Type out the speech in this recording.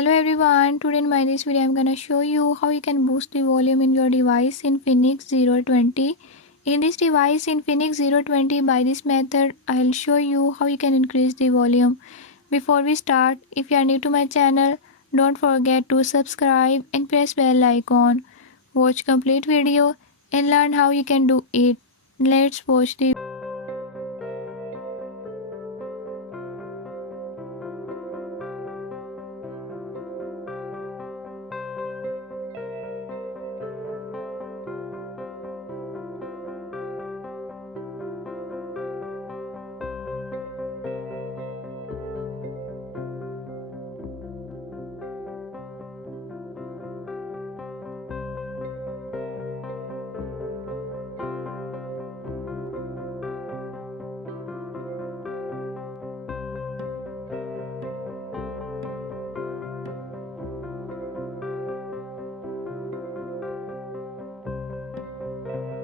Hello everyone, today in my this video I'm gonna show you how you can boost the volume in your device Infinix 020. In this device Infinix 020, by this method I'll show you how you can increase the volume. Before we start, if you are new to my channel, don't forget to subscribe and press bell icon. Watch complete video and learn how you can do it. Let's watch the